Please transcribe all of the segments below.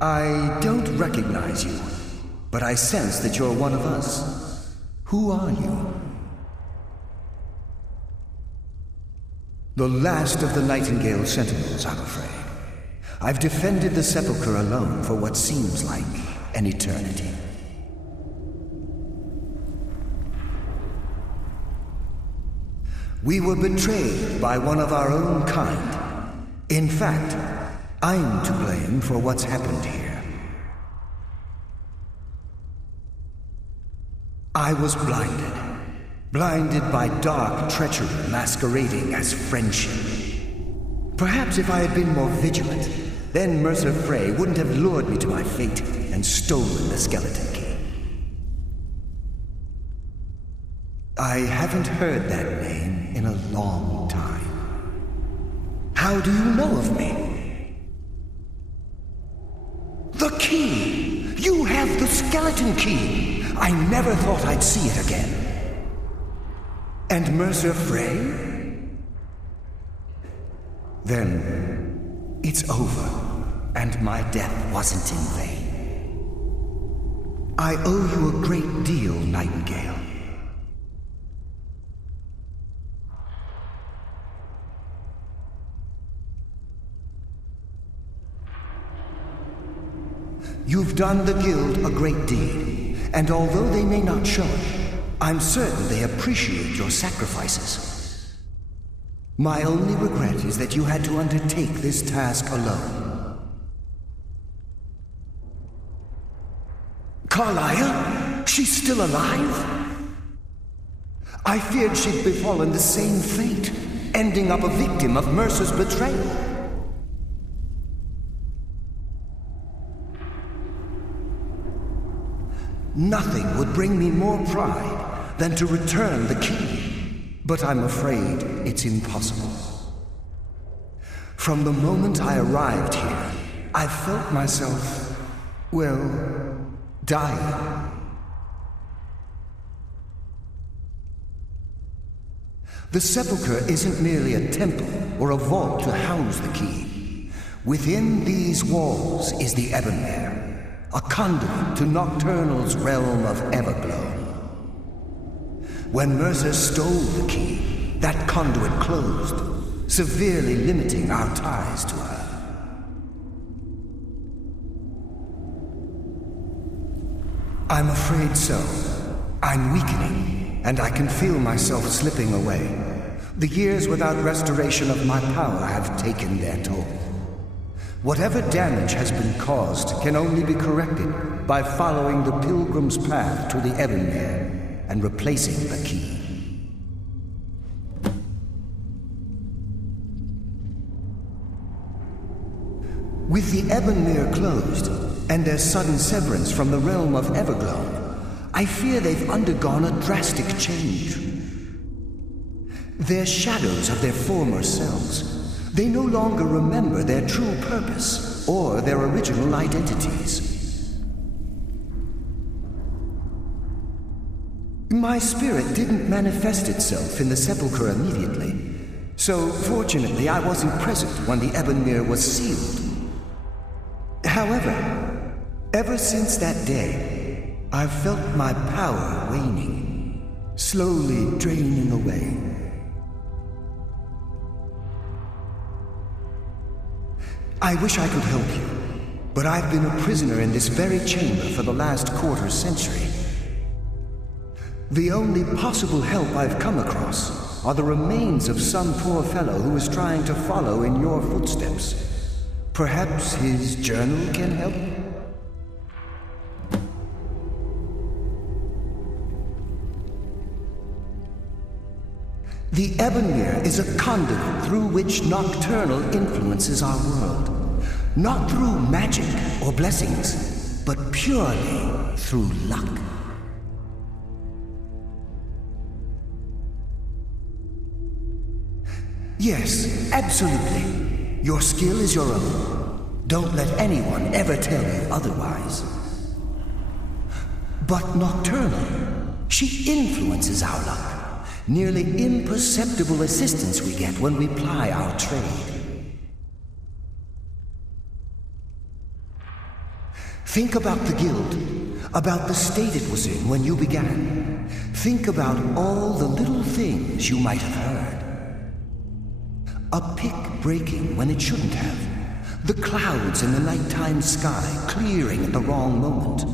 I don't recognize you, but I sense that you're one of us. Who are you? The last of the Nightingale Sentinels, I'm afraid. I've defended the Sepulchre alone for what seems like an eternity. We were betrayed by one of our own kind. In fact, I'm to blame for what's happened here. I was blinded by dark treachery masquerading as friendship. Perhaps if I had been more vigilant, then Mercer Frey wouldn't have lured me to my fate and stolen the skeleton key. I haven't heard that name in a long time. How do you know of me? The key! You have the skeleton key! I never thought I'd see it again. And Mercer Frey? Then it's over, and my death wasn't in vain. I owe you a great deal, Nightingale. You've done the Guild a great deed, and although they may not show it, I'm certain they appreciate your sacrifices. My only regret is that you had to undertake this task alone. Carlia? She's still alive? I feared she'd befallen the same fate, ending up a victim of Mercer's betrayal. Nothing would bring me more pride than to return the key, but I'm afraid it's impossible. From the moment I arrived here, I felt myself, well, dying. The Sepulchre isn't merely a temple or a vault to house the key. Within these walls is the Ebonmere, a conduit to Nocturnal's realm of Everglow. When Mercer stole the key, that conduit closed, severely limiting our ties to her. I'm afraid so. I'm weakening, and I can feel myself slipping away. The years without restoration of my power have taken their toll. Whatever damage has been caused can only be corrected by following the pilgrim's path to the Ebonmere and replacing the key. With the Ebonmere closed, and their sudden severance from the realm of Everglow, I fear they've undergone a drastic change. They're shadows of their former selves. They no longer remember their true purpose or their original identities. My spirit didn't manifest itself in the Sepulchre immediately, so fortunately I wasn't present when the Ebonmere was sealed. However, ever since that day, I've felt my power waning, slowly draining away. I wish I could help you, but I've been a prisoner in this very chamber for the last quarter-century. The only possible help I've come across are the remains of some poor fellow who is trying to follow in your footsteps. Perhaps his journal can help? The Ebonmere is a conduit through which Nocturnal influences our world. Not through magic or blessings, but purely through luck. Yes, absolutely. Your skill is your own. Don't let anyone ever tell you otherwise. But Nocturnal, she influences our luck. Nearly imperceptible assistance we get when we ply our trade. Think about the guild, about the state it was in when you began. Think about all the little things you might have heard. A pick breaking when it shouldn't have. The clouds in the nighttime sky clearing at the wrong moment.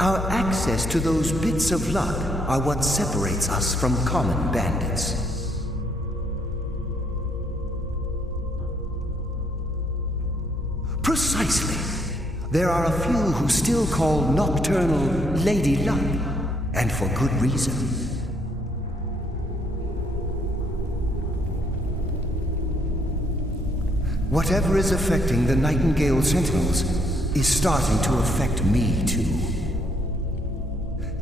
Our access to those bits of luck are what separates us from common bandits. Precisely. There are a few who still call nocturnal Lady Luck, and for good reason. Whatever is affecting the Nightingale Sentinels is starting to affect me too.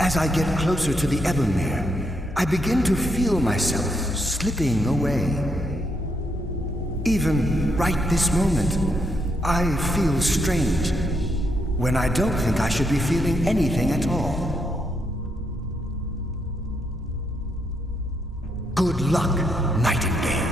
As I get closer to the Ebonmere, I begin to feel myself slipping away. Even right this moment, I feel strange, when I don't think I should be feeling anything at all. Good luck, Nightingale.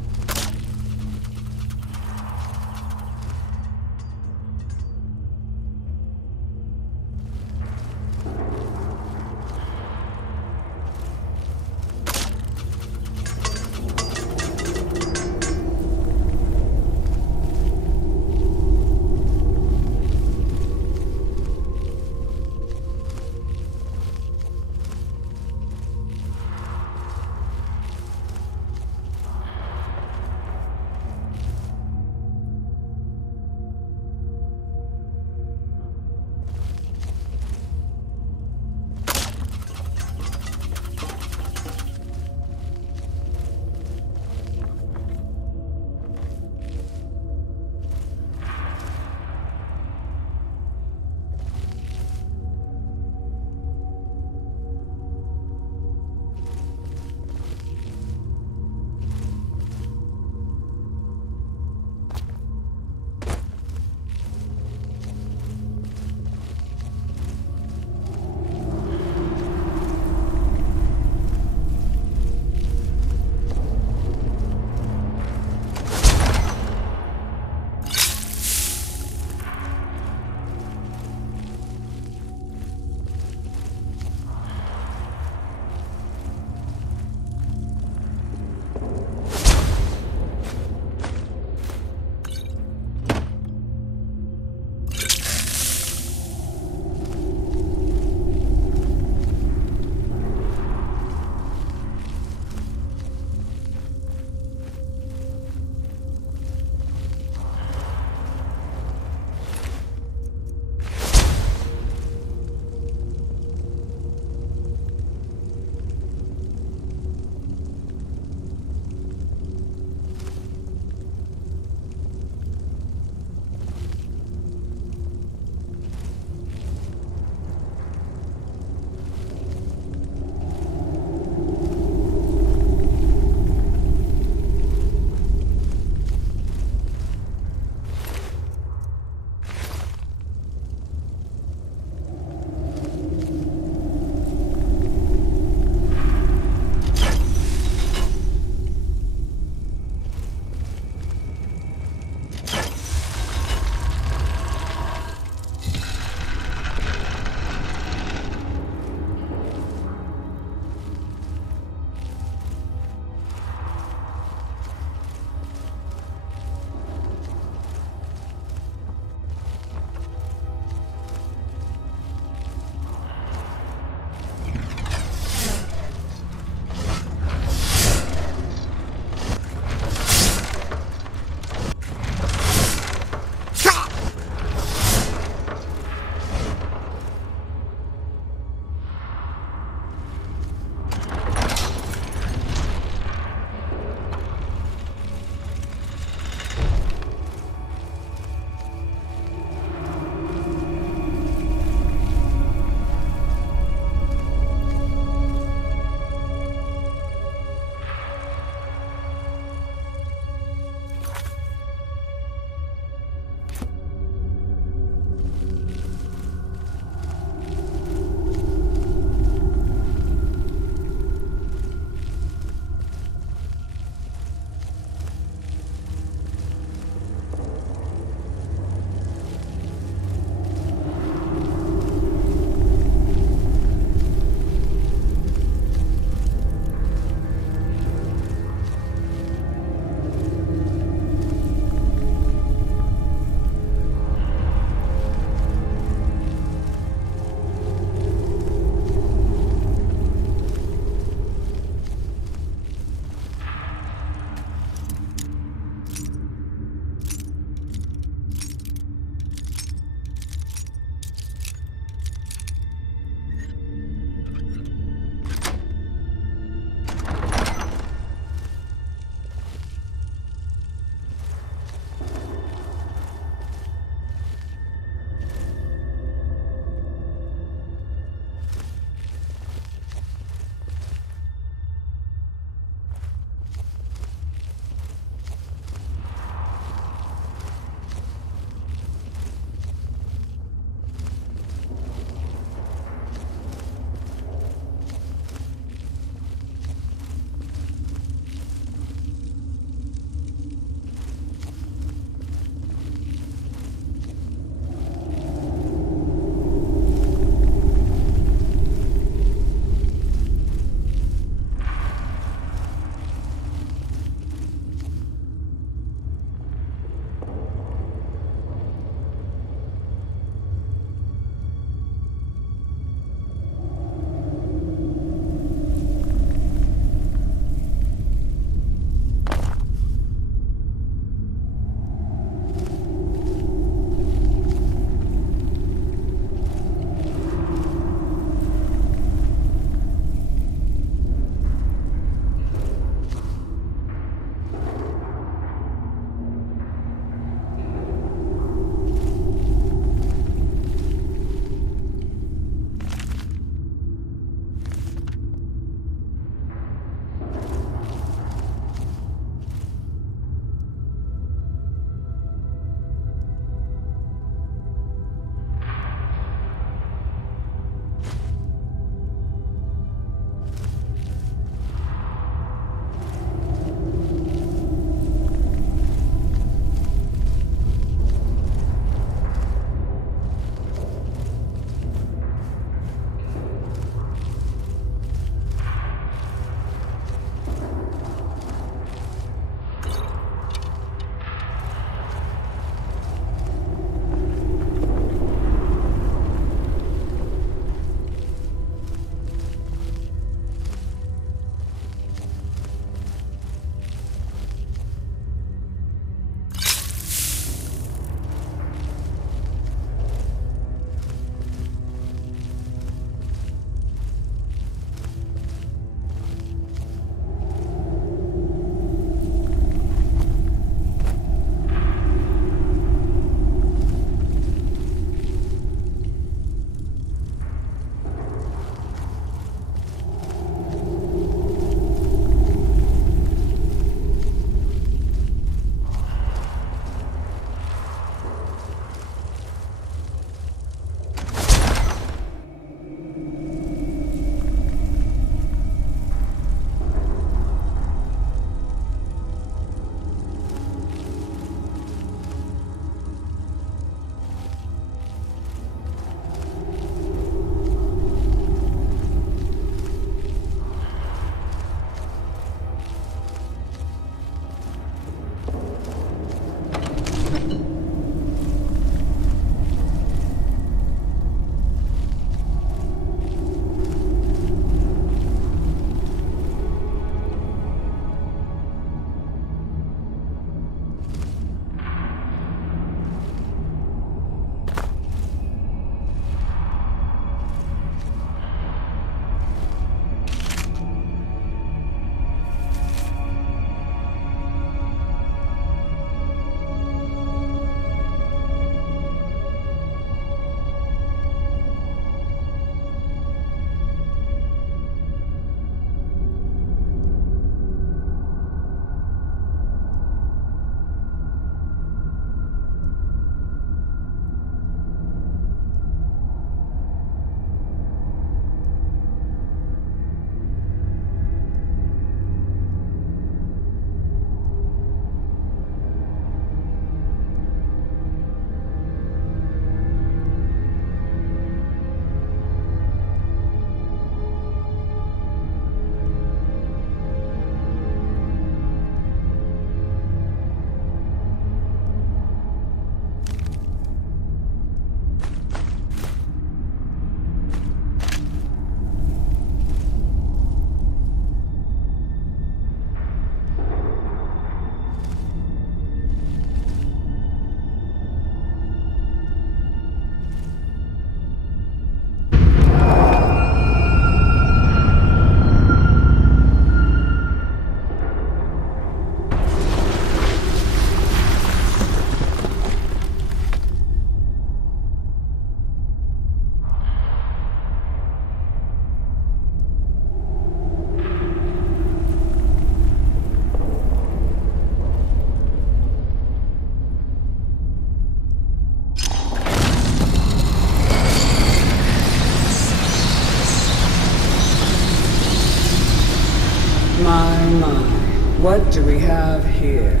have here?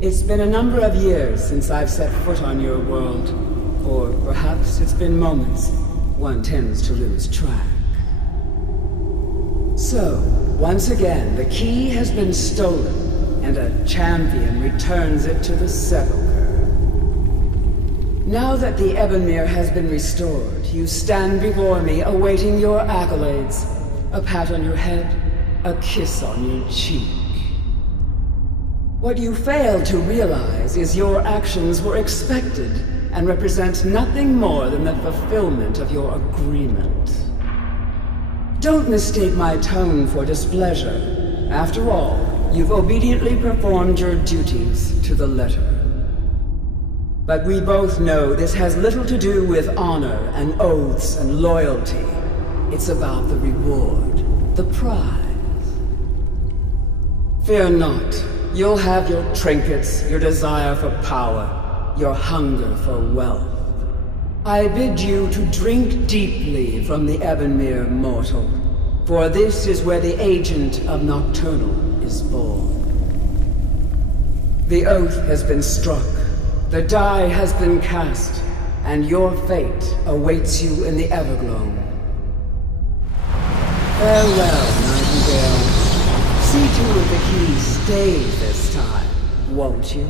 It's been a number of years since I've set foot on your world. Or perhaps it's been moments. One tends to lose track. So, once again, the key has been stolen, and a champion returns it to the sepulchre. Now that the Ebonmere has been restored, you stand before me awaiting your accolades. A pat on your head, a kiss on your cheek. What you fail to realize is your actions were expected and represent nothing more than the fulfillment of your agreement. Don't mistake my tone for displeasure. After all, you've obediently performed your duties to the letter. But we both know this has little to do with honor and oaths and loyalty. It's about the reward, the prize. Fear not. You'll have your trinkets, your desire for power, your hunger for wealth. I bid you to drink deeply from the Ebonmere, mortal, for this is where the agent of Nocturnal is born. The oath has been struck, the die has been cast, and your fate awaits you in the Evergloam. Farewell, Nightingale. See to it the key stays this time, won't you?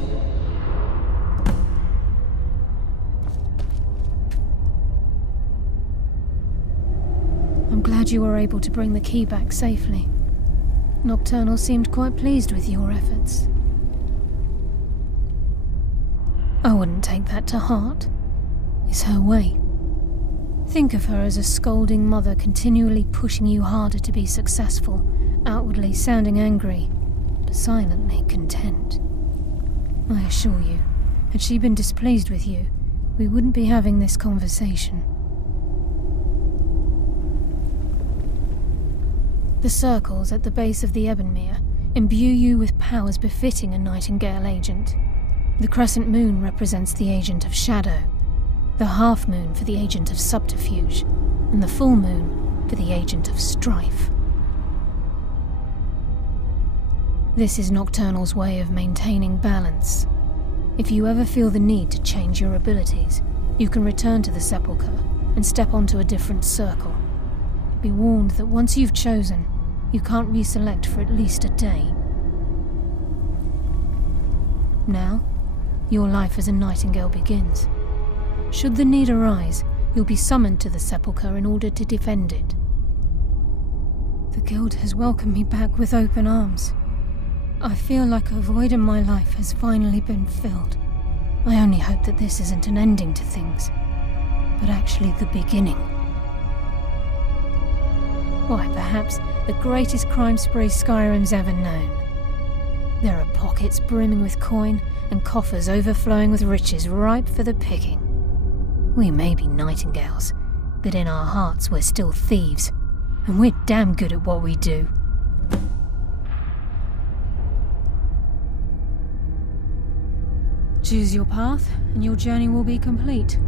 I'm glad you were able to bring the key back safely. Nocturnal seemed quite pleased with your efforts. I wouldn't take that to heart. It's her way. Think of her as a scolding mother continually pushing you harder to be successful, outwardly sounding angry, but silently content. I assure you, had she been displeased with you, we wouldn't be having this conversation. The circles at the base of the Ebonmere imbue you with powers befitting a Nightingale agent. The crescent moon represents the agent of shadow, the half moon for the agent of subterfuge, and the full moon for the agent of strife. This is Nocturnal's way of maintaining balance. If you ever feel the need to change your abilities, you can return to the Sepulchre and step onto a different circle. Be warned that once you've chosen, you can't reselect for at least a day. Now, your life as a Nightingale begins. Should the need arise, you'll be summoned to the Sepulchre in order to defend it. The Guild has welcomed me back with open arms. I feel like a void in my life has finally been filled. I only hope that this isn't an ending to things, but actually the beginning. Why, perhaps the greatest crime spree Skyrim's ever known. There are pockets brimming with coin and coffers overflowing with riches ripe for the picking. We may be Nightingales, but in our hearts we're still thieves, and we're damn good at what we do. Choose your path, and your journey will be complete.